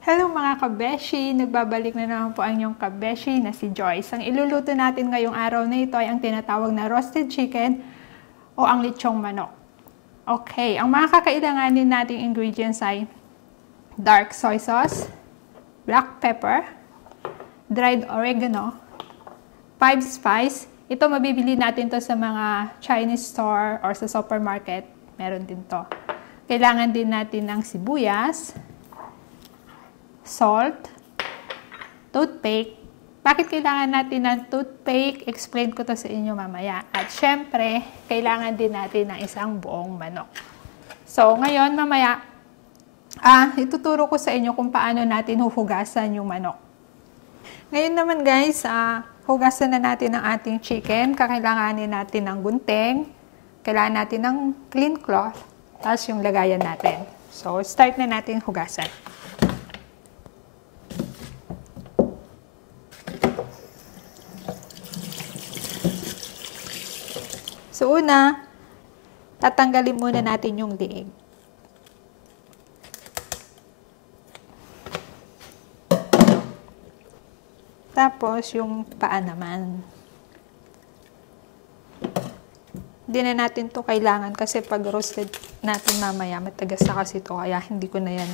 Hello mga kabeshi! Nagbabalik na naman po ang inyong kabeshi na si Joyce. Ang iluluto natin ngayong araw na ito ay ang tinatawag na roasted chicken o ang lechong manok. Okay, ang mga kakailanganin nating ingredients ay dark soy sauce, black pepper, dried oregano, 5 spice. Ito mabibili natin to sa mga Chinese store or sa supermarket. Meron din to. Kailangan din natin ng sibuyas, salt, toothpaste. Bakit kailangan natin ng toothpaste? Explain ko to sa inyo mamaya. At syempre, kailangan din natin ng isang buong manok. So, ngayon mamaya, ituturo ko sa inyo kung paano natin huhugasan yung manok. Ngayon naman guys, hugasan na natin ang ating chicken. Kakailanganin natin ng gunting. Kailangan natin ng clean cloth. Tapos yung lagayan natin. So, start na natin hugasan. So, una, tatanggalin muna natin yung liig. Tapos, yung paa naman. Hindi na natin to kailangan kasi pag roasted natin mamaya, matagas na kasi to, kaya hindi ko na yan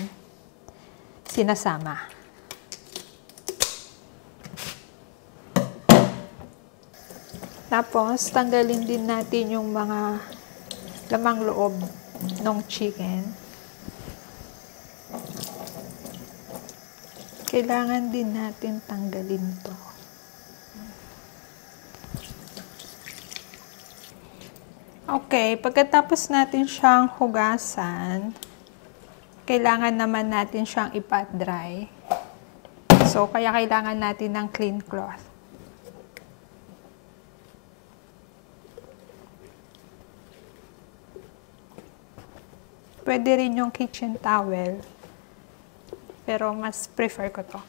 sinasama. Tapos, tanggalin din natin yung mga lamang loob ng chicken. Kailangan din natin tanggalin to. Okay, pagkatapos natin siyang hugasan, kailangan naman natin siyang ipat dry. So, kaya kailangan natin ng clean cloth. Pwede rin yung kitchen towel. Pero mas prefer ko to.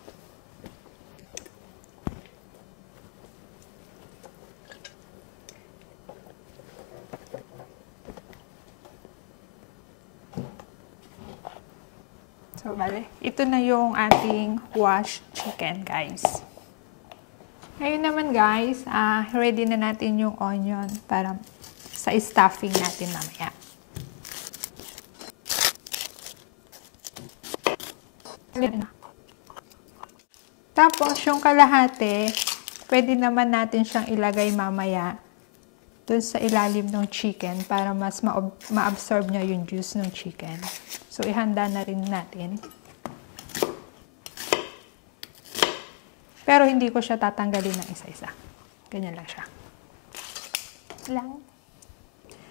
So, bale. Ito na yung ating washed chicken, guys. Ngayon naman, guys, ready na natin yung onion para sa stuffing natin mamaya. Tapos, yung kalahati, pwede naman natin siyang ilagay mamaya dun sa ilalim ng chicken para mas ma-absorb niya yung juice ng chicken. So, ihanda na rin natin. Pero, hindi ko siya tatanggalin ng isa-isa. Ganyan lang siya.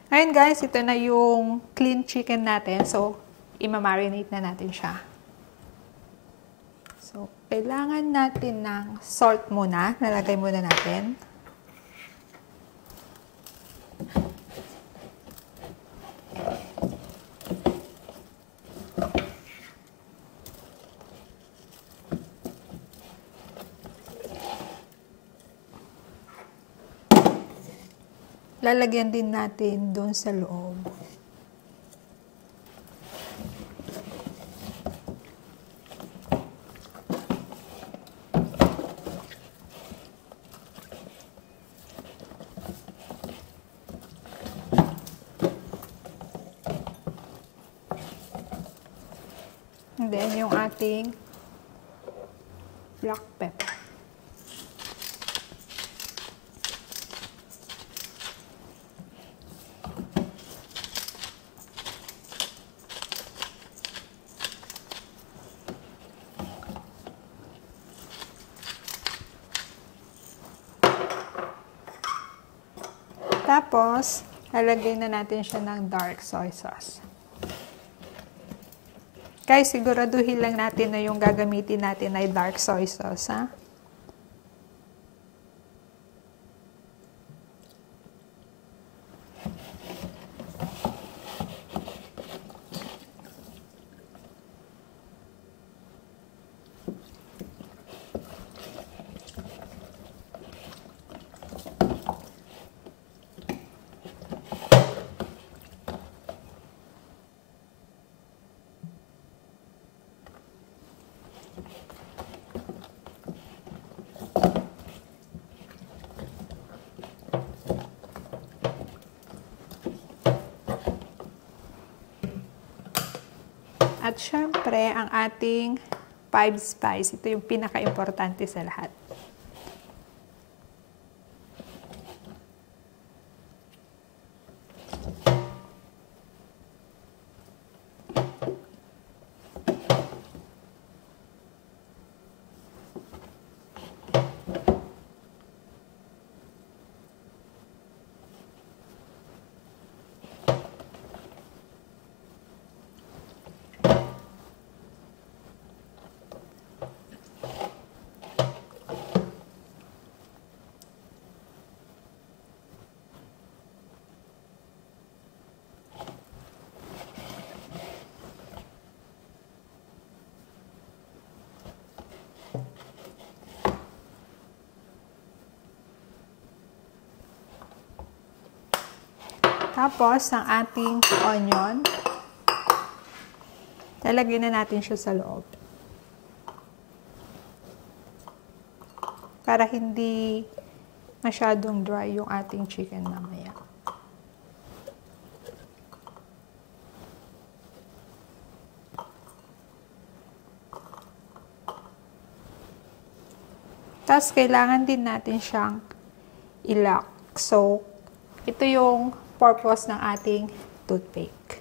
Ngayon guys, ito na yung clean chicken natin. So, ima-marinate na natin siya. So, kailangan natin ng salt muna. Nalagay muna natin. Lalagyan din natin doon sa loob. And then, yung ating black pepper. Tapos, lalagay na natin siya ng dark soy sauce. Guys, siguraduhin lang natin na yung gagamitin natin ay dark soy sauce, ha? At syempre, ang ating 5 spice. Ito yung pinaka-importante sa lahat. Tapos, ang ating onion, lalagyan na natin siya sa loob. Para hindi masyadong dry yung ating chicken mamaya. Tapos, kailangan din natin siyang i-lock. So, ito yung purpose ng ating toothpick.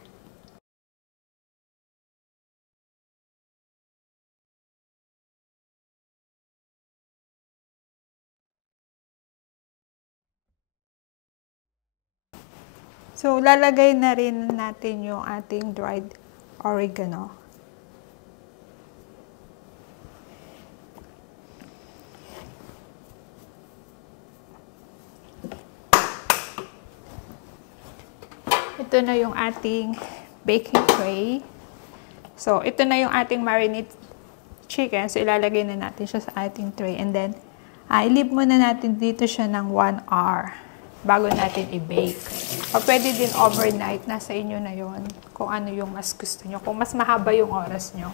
So, lalagay na rin natin yung ating dried oregano. Ito na yung ating baking tray. So, ito na yung ating marinade chicken. So, ilalagay na natin siya sa ating tray. And then, i-leave muna natin dito siya ng 1 hour bago natin i-bake. O pwede din overnight. Nasa inyo na yon kung ano yung mas gusto nyo. Kung mas mahaba yung oras nyo.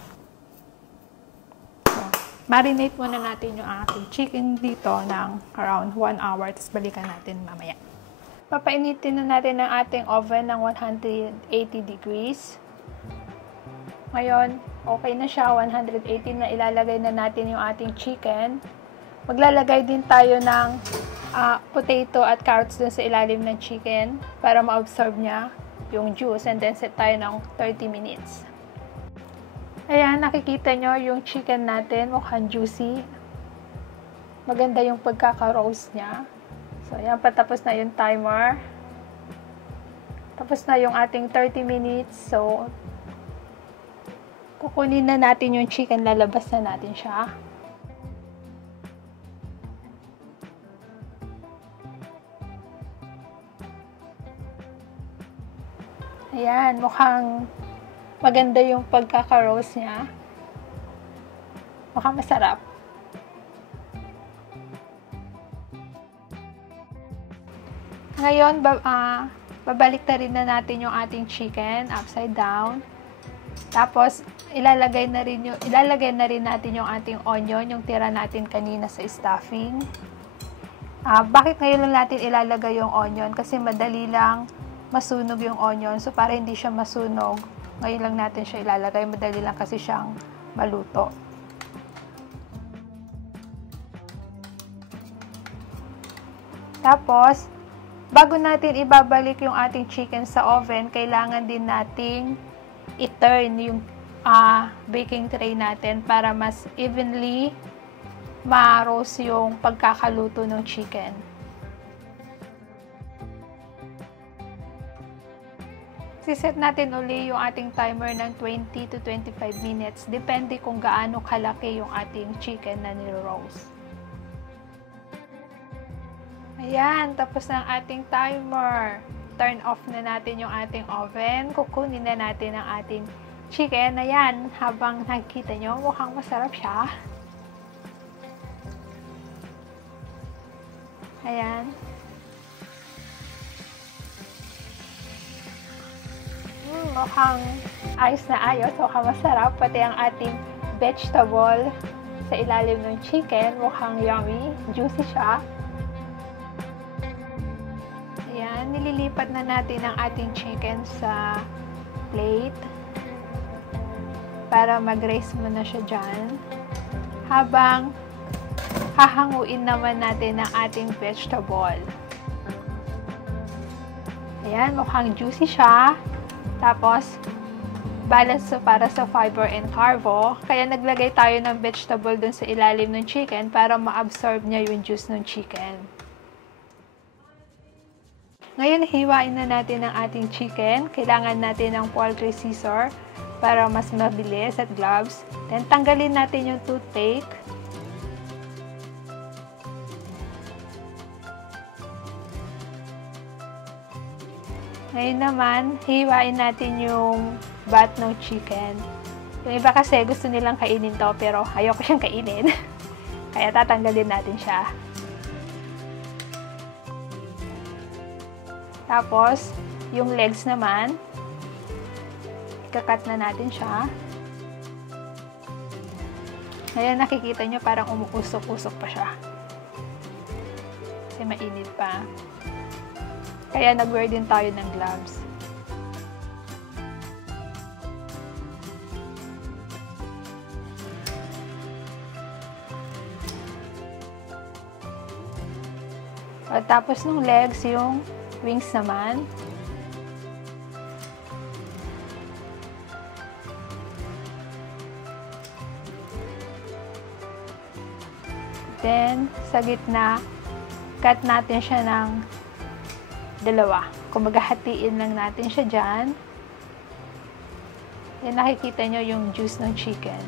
So, marinate muna natin yung ating chicken dito ng around 1 hour. Tapos balikan natin mamaya. Papainitin na natin ang ating oven ng 180 degrees. Ngayon, okay na siya. 180 na ilalagay na natin yung ating chicken. Maglalagay din tayo ng potato at carrots dun sa ilalim ng chicken para ma-absorb niya yung juice. And then set tayo ng 30 minutes. Ayan, nakikita nyo yung chicken natin. Mukhang juicy. Maganda yung pagkaka-roast niya. So, ayan, patapos na yung timer. Tapos na yung ating 30 minutes. So, kukunin na natin yung chicken. Lalabas na natin siya. Ayan, mukhang maganda yung pagkaka-roast niya. Mukhang masarap. Ngayon, babalik na rin na natin yung ating chicken upside down. Tapos, ilalagay na rin natin yung ating onion, yung tira natin kanina sa stuffing. Bakit ngayon lang natin ilalagay yung onion? Kasi madali lang masunog yung onion. So, para hindi siya masunog, ngayon lang natin siya ilalagay. Madali lang kasi siyang maluto. Tapos, bago natin ibabalik yung ating chicken sa oven, kailangan din nating i-turn yung baking tray natin para mas evenly ma-roast yung pagkakaluto ng chicken. Siset natin uli yung ating timer ng 20 to 25 minutes. Depende kung gaano kalaki yung ating chicken na niro-roast. Ayan, tapos na ang ating timer. Turn off na natin yung ating oven. Kukunin na natin ang ating chicken. Ayan, habang nakikita nyo, mukhang masarap siya. Ayan. Mukhang ayos na ayos. Mukhang masarap. Pati ang ating vegetable sa ilalim ng chicken. Mukhang yummy. Juicy siya. Ayan, nililipat na natin ang ating chicken sa plate. para mag-raise mo na siya dyan. Habang hahanguin naman natin ang ating vegetable. Ayan, mukhang juicy siya. Tapos, balance para sa fiber and carbo. Kaya naglagay tayo ng vegetable dun sa ilalim ng chicken para ma-absorb niya yung juice ng chicken. Ngayon, hiwain na natin ang ating chicken. Kailangan natin ng poultry scissor para mas mabilis at gloves. Then, tanggalin natin yung toothpick. Ngayon naman, hiwain natin yung bat ng chicken. Yung iba kasi gusto nilang kainin to, pero ayoko siyang kainin. Kaya tatanggalin natin siya. Tapos, yung legs naman, ikakat na natin siya. Ngayon nakikita nyo parang umuusok-usok pa siya. Kasi mainit pa. Kaya nag-wear din tayo ng gloves. At tapos ng legs, yung wings naman. Then, sa gitna, cut natin siya ng dalawa. Kung maghahatiin lang natin siya dyan. Yan, nakikita nyo yung juice ng chicken.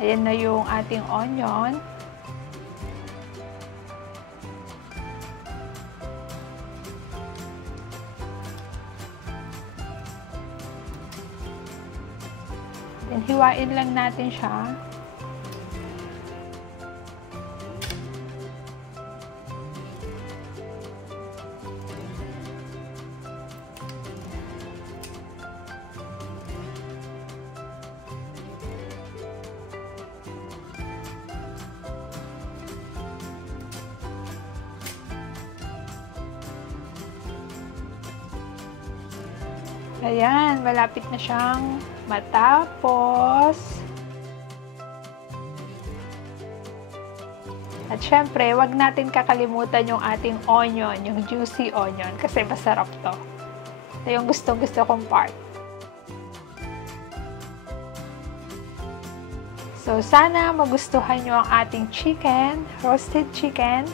Ayan na yung ating onion. Then, hiwain lang natin siya. Ayan, malapit na siyang matapos. At syempre, wag natin kakalimutan yung ating onion, yung juicy onion, kasi masarap to. Ito yung gustong-gusto kong part. So, sana magustuhan nyo ang ating chicken, roasted chicken.